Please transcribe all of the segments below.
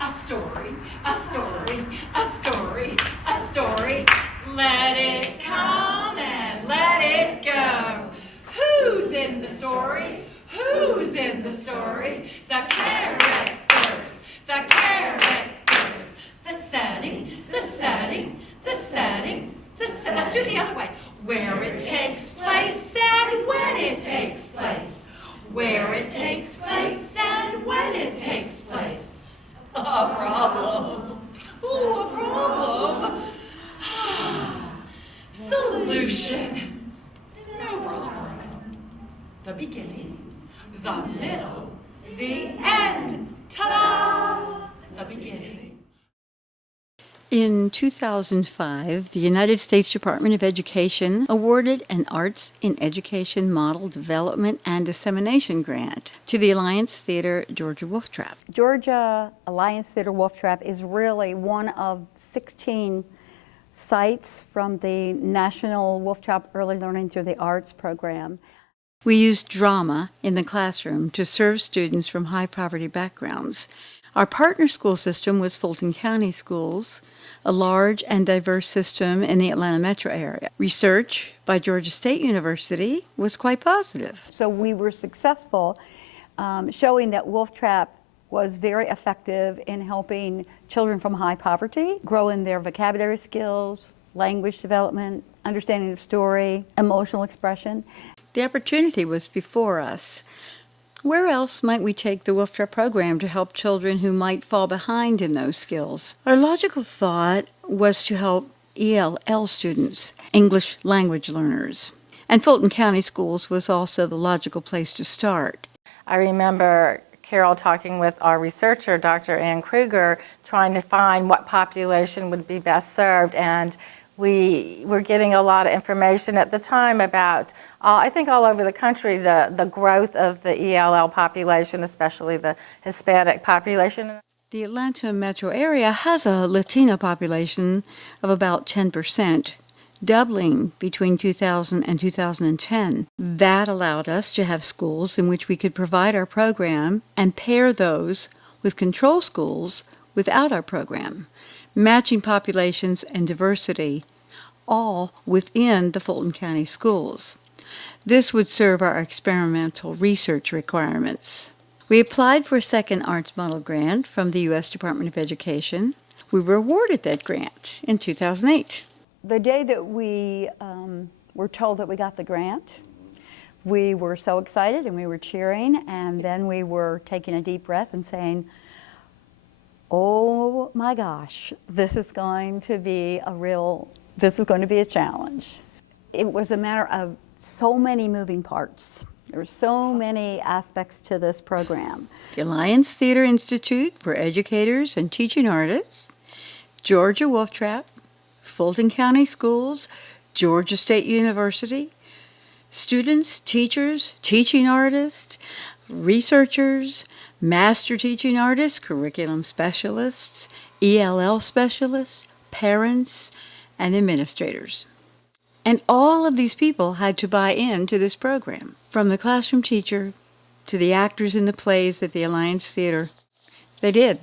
A story, a story, a story, a story. Let it come and let it go. Who's in the story? Who's in the story? The characters, the characters. The setting, the setting, the setting, the setting. Let's do the other way. Where it takes place and when it takes place. Where it takes place and when it takes place. A problem. Ooh, a problem. Solution. No problem. The beginning, the middle, the end. Ta-da! The beginning. In 2005, the United States Department of Education awarded an Arts in Education Model Development and Dissemination Grant to the Alliance Theater Georgia Wolf Trap. Georgia Alliance Theater Wolf Trap is really one of 16 sites from the National Wolf Trap Early Learning Through the Arts program. We used drama in the classroom to serve students from high poverty backgrounds. Our partner school system was Fulton County Schools, a large and diverse system in the Atlanta metro area. Research by Georgia State University was quite positive. So we were successful showing that Wolf Trap was very effective in helping children from high poverty grow in their vocabulary skills, language development, understanding of story, emotional expression. The opportunity was before us. Where else might we take the Wolf Trap program to help children who might fall behind in those skills? Our logical thought was to help ELL students, English language learners. And Fulton County Schools was also the logical place to start. The Atlanta metro area has a Latino population of about 10%, doubling between 2000 and 2010. That allowed us to have schools in which we could provide our program and pair those with control schools without our program, matching populations and diversity, all within the Fulton County schools. This would serve our experimental research requirements. We applied for a second Arts Model grant from the U.S. Department of Education. We were awarded that grant in 2008. The day that we were told that we got the grant, we were so excited and we were cheering, and then we were taking a deep breath and saying, oh my gosh, this is going to be a challenge. It was a matter of so many moving parts. There were so many aspects to this program. The Alliance Theater Institute for Educators and Teaching Artists, Georgia Wolf Trap, Fulton County Schools, Georgia State University, students, teachers, teaching artists, researchers, master teaching artists, curriculum specialists, ELL specialists, parents, and administrators. And all of these people had to buy into this program, from the classroom teacher to the actors in the plays at the Alliance Theater. They did.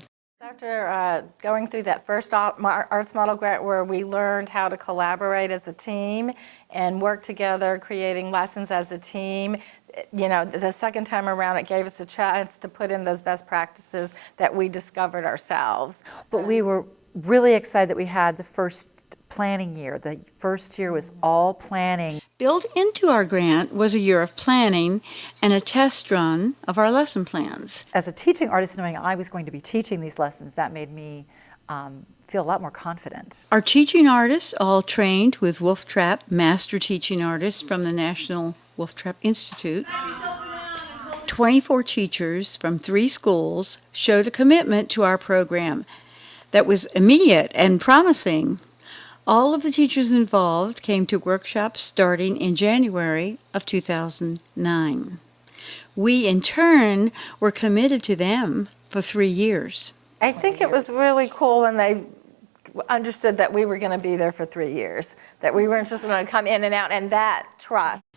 But we were really excited that we had the first planning year. The first year was all planning. Built into our grant was a year of planning and a test run of our lesson plans. As a teaching artist, knowing I was going to be teaching these lessons, that made me feel a lot more confident. Our teaching artists all trained with Wolf Trap master teaching artists from the National Wolf Trap Institute. 24 teachers from 3 schools showed a commitment to our program that was immediate and promising. All of the teachers involved came to workshops starting in January of 2009. We, in turn, were committed to them for 3 years.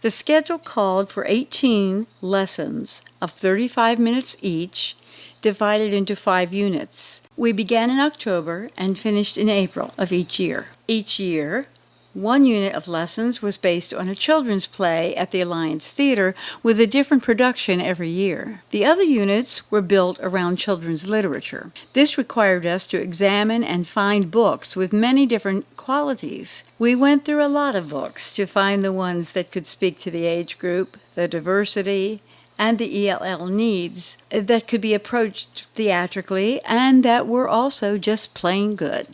The schedule called for 18 lessons of 35 minutes each, divided into 5 units. We began in October and finished in April of each year. Each year, one unit of lessons was based on a children's play at the Alliance Theater with a different production every year. The other units were built around children's literature. This required us to examine and find books with many different qualities. We went through a lot of books to find the ones that could speak to the age group, the diversity, and the ELL needs that could be approached theatrically and that were also just plain good.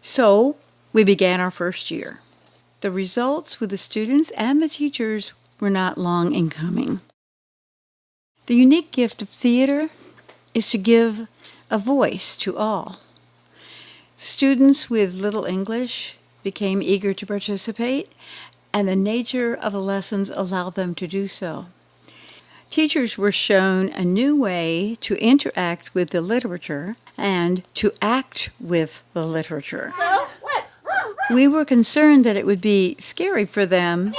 So we began our first year. The results with the students and the teachers were not long in coming. The unique gift of theater is to give a voice to all. Students with little English became eager to participate, and the nature of the lessons allowed them to do so. Teachers were shown a new way to interact with the literature and to act with the literature. We were concerned that it would be scary for them.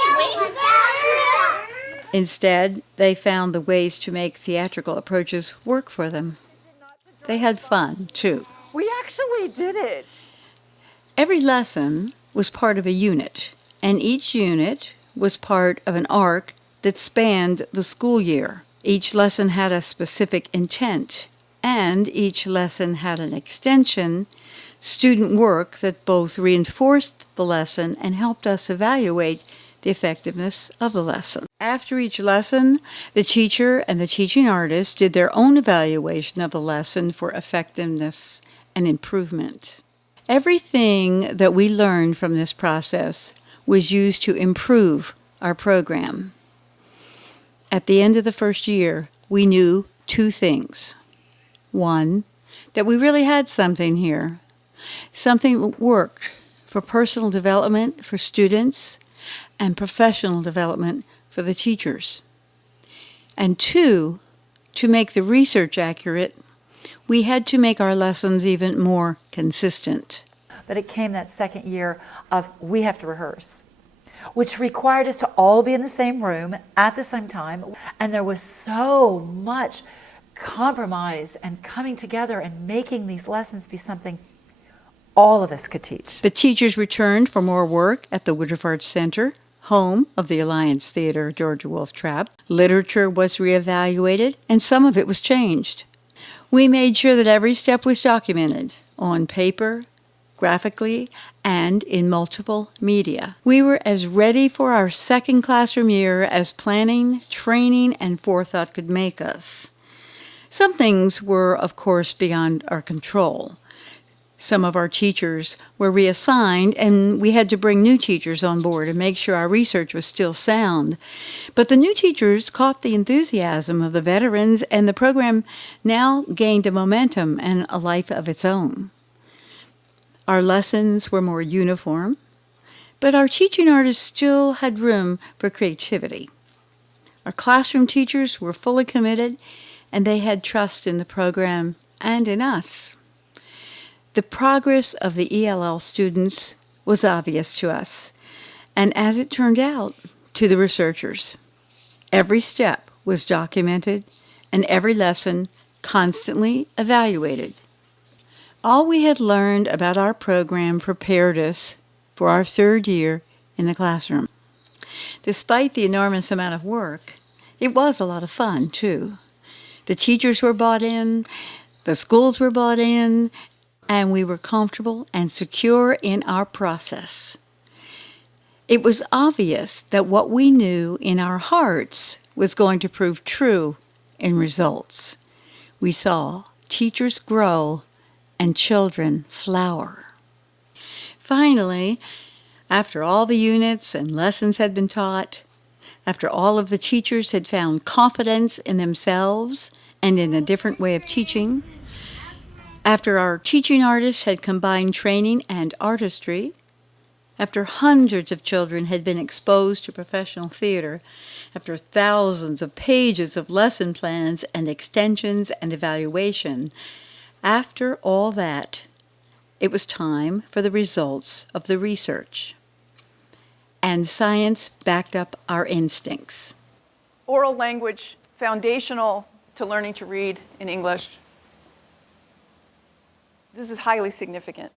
Instead, they found the ways to make theatrical approaches work for them. They had fun, too. We actually did it. Every lesson was part of a unit, and each unit was part of an arc that spanned the school year. Each lesson had a specific intent, and each lesson had an extension, student work that both reinforced the lesson and helped us evaluate the effectiveness of the lesson. After each lesson, the teacher and the teaching artist did their own evaluation of the lesson for effectiveness and improvement. Everything that we learned from this process was used to improve our program. At the end of the first year, we knew 2 things. 1, that we really had something here. Something that worked for personal development for students and professional development for the teachers. And 2, to make the research accurate, we had to make our lessons even more consistent. But it came that second year of we have to rehearse, which required us to all be in the same room at the same time. And there was so much compromise and coming together and making these lessons be something all of us could teach. The teachers returned for more work at the Woodruff Arts Center, home of the Alliance Theater, Georgia Wolf Trap. Literature was reevaluated, and some of it was changed. We made sure that every step was documented on paper, graphically, and in multiple media. We were as ready for our second classroom year as planning, training, and forethought could make us. Some things were, of course, beyond our control. Some of our teachers were reassigned, and we had to bring new teachers on board and make sure our research was still sound. But the new teachers caught the enthusiasm of the veterans, and the program now gained a momentum and a life of its own. Our lessons were more uniform, but our teaching artists still had room for creativity. Our classroom teachers were fully committed, and they had trust in the program and in us. The progress of the ELL students was obvious to us, and as it turned out, to the researchers. Every step was documented, and every lesson constantly evaluated. All we had learned about our program prepared us for our third year in the classroom. Despite the enormous amount of work, it was a lot of fun, too. The teachers were bought in, the schools were bought in, and we were comfortable and secure in our process. It was obvious that what we knew in our hearts was going to prove true in results. We saw teachers grow and children flower. Finally, after all the units and lessons had been taught, after all of the teachers had found confidence in themselves and in a different way of teaching, after our teaching artists had combined training and artistry, after hundreds of children had been exposed to professional theater, after thousands of pages of lesson plans and extensions and evaluation, after all that, it was time for the results of the research. And science backed up our instincts. Oral language, foundational to learning to read in English. This is highly significant.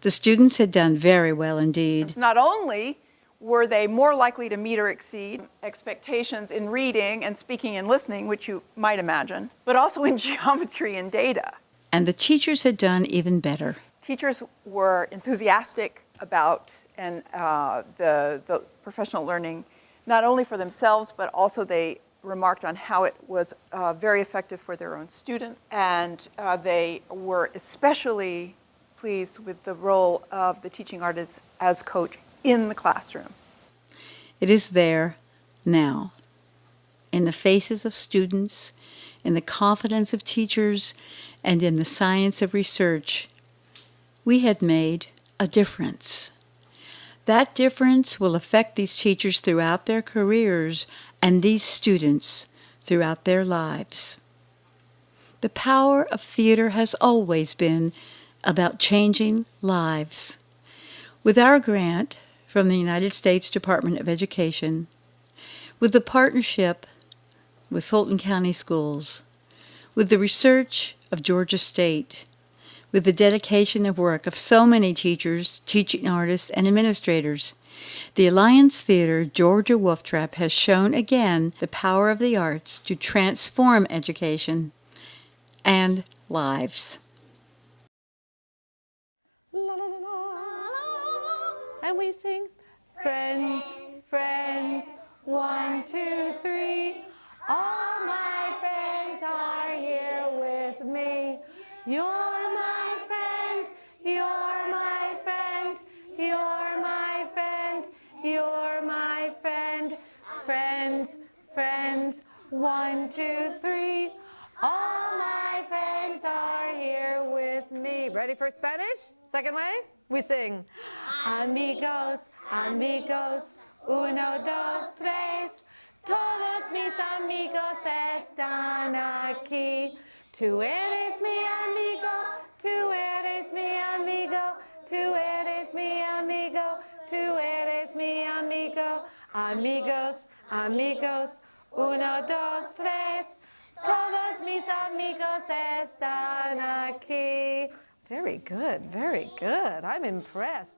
The students had done very well indeed. Not only were they more likely to meet or exceed expectations in reading and speaking and listening, which you might imagine, but also in geometry and data. And the teachers had done even better. Teachers were enthusiastic about the professional learning, not only for themselves, but also they remarked on how it was very effective for their own students. And they were especially pleased with the role of the teaching artist as coach in the classroom. It is there now, in the faces of students, in the confidence of teachers, and in the science of research. We had made a difference. That difference will affect these teachers throughout their careers and these students throughout their lives. The power of theater has always been about changing lives. With our grant from the United States Department of Education, with the partnership with Fulton County Schools, with the research of Georgia State, with the dedication of work of so many teachers, teaching artists, and administrators, the Alliance Theater Georgia Wolf Trap has shown again the power of the arts to transform education and lives. La la la la. And we sing, friends, friends, 1, 2, 3. All my friends are here with me. You're my friend, you're my friend, you're my friend, you're my friend. Friends, friends, 1, 2, 3. All my friends are here with me. Ready for Spanish? Second way? We sing. Amigos, amigos, 1, 2, 3. Todos mis amigos están aquí. Tú eres mi amigo, tú eres mi amigo, tú eres mi amigo, tú eres mi amigo. Amigos, amigos, 1, 2, 3. Todos mis amigos están aquí. Very good, very good. I'm impressed.